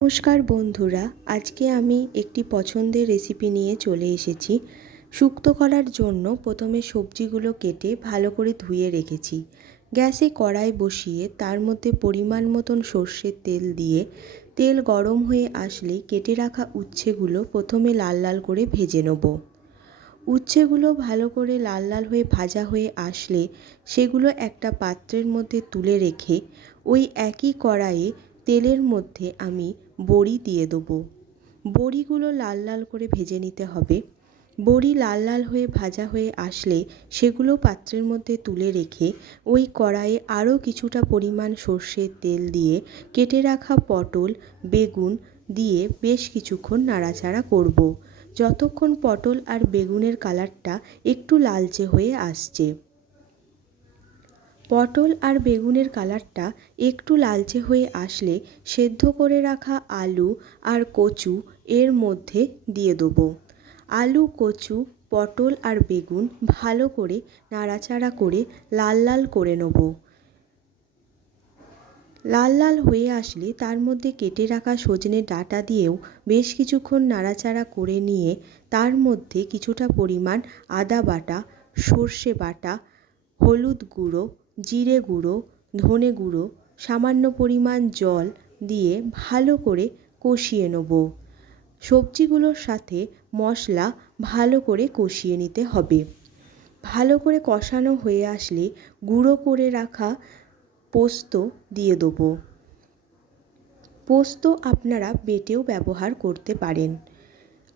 নমস্কার বন্ধুরা, আজকে আমি একটি পছন্দের রেসিপি নিয়ে চলে এসেছি। শুক্তো করার জন্য প্রথমে সবজিগুলো কেটে ভালো করে ধুয়ে রেখেছি। গ্যাসে কড়াই বসিয়ে তার মধ্যে পরিমাণ মতন সর্ষের তেল দিয়ে তেল গরম হয়ে আসলেই কেটে রাখা উচ্ছেগুলো প্রথমে লাল লাল করে ভেজে নেব। উচ্ছেগুলো ভালো করে লাল লাল হয়ে ভাজা হয়ে আসলে সেগুলো একটা পাত্রের মধ্যে তুলে রেখে ওই একই কড়াইয়ে তেলের মধ্যে আমি বড়ি দিয়ে দেবো। বড়িগুলো লাল লাল করে ভেজে নিতে হবে। বড়ি লাল লাল হয়ে ভাজা হয়ে আসলে সেগুলো পাত্রের মধ্যে তুলে রেখে ওই কড়াইয়ে আরও কিছুটা পরিমাণ সর্ষের তেল দিয়ে কেটে রাখা পটল, বেগুন দিয়ে বেশ কিছুক্ষণ নাড়াচাড়া করব, যতক্ষণ পটল আর বেগুনের কালারটা একটু লালচে হয়ে আসছে। পটল আর বেগুনের কালারটা একটু লালচে হয়ে আসলে সেদ্ধ করে রাখা আলু আর কচু এর মধ্যে দিয়ে দেবো। আলু, কচু, পটল আর বেগুন ভালো করে নাড়াচাড়া করে লাল লাল করে নেব। লাল লাল হয়ে আসলে তার মধ্যে কেটে রাখা সজনে ডাঁটা দিয়েও বেশ কিছুক্ষণ নাড়াচাড়া করে নিয়ে তার মধ্যে কিছুটা পরিমাণ আদা বাটা, সর্ষে বাটা, হলুদ গুঁড়ো, জিরে গুঁড়ো, ধনে গুঁড়ো, সামান্য পরিমাণ জল দিয়ে ভালো করে কষিয়ে নেব। সবজিগুলোর সাথে মশলা ভালো করে কষিয়ে নিতে হবে। ভালো করে কষানো হয়ে আসলে গুঁড়ো করে রাখা পোস্ত দিয়ে দেবো। পোস্ত আপনারা বেটেও ব্যবহার করতে পারেন।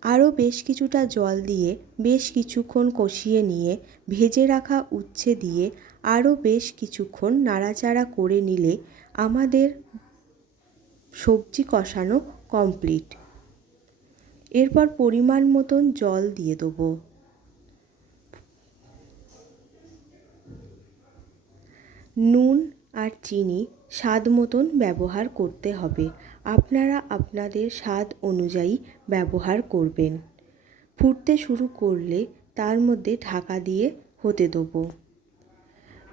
আরও বেশ কিছুটা জল দিয়ে বেশ কিছুক্ষণ কষিয়ে নিয়ে ভেজে রাখা উচ্ছে দিয়ে আরও বেশ কিছুক্ষণ নাড়াচাড়া করে নিলে আমাদের সবজি কষানো কমপ্লিট। এরপর পরিমাণ মতন জল দিয়ে দেবো। নুন আর চিনি স্বাদ মতন ব্যবহার করতে হবে। আপনারা আপনাদের স্বাদ অনুযায়ী ব্যবহার করবেন। ফুটতে শুরু করলে তার মধ্যে ঢাকা দিয়ে হতে দেবো।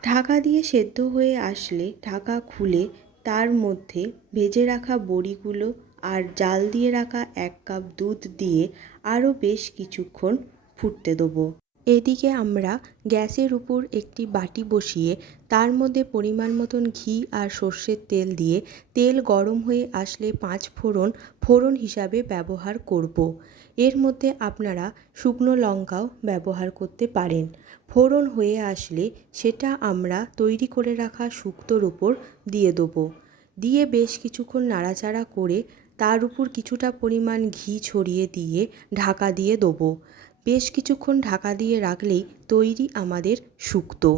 ঢাকা দিয়ে সেদ্ধ হয়ে আসলে ঢাকা খুলে তার মধ্যে ভেজে রাখা বড়িগুলো আর জাল দিয়ে রাখা 1 কাপ দুধ দিয়ে আরও বেশ কিছুক্ষণ ফুটতে দেবো। এদিকে আমরা গ্যাসের উপর একটি বাটি বসিয়ে তার মধ্যে পরিমাণ মতন ঘি আর সর্ষের তেল দিয়ে তেল গরম হয়ে আসলে 5 ফোড়ন হিসাবে ব্যবহার করব। এর মধ্যে আপনারা শুকনো লঙ্কাও ব্যবহার করতে পারেন। ফোড়ন হয়ে আসলে সেটা আমরা তৈরি করে রাখা শুক্তোর উপর দিয়ে দেবো। দিয়ে বেশ কিছুক্ষণ নাড়াচাড়া করে তার উপর কিছুটা পরিমাণ ঘি ছড়িয়ে দিয়ে ঢাকা দিয়ে দেবো। বেশ কিছুক্ষণ ঢাকা দিয়ে রাখলেই তৈরি আমাদের শুক্তো।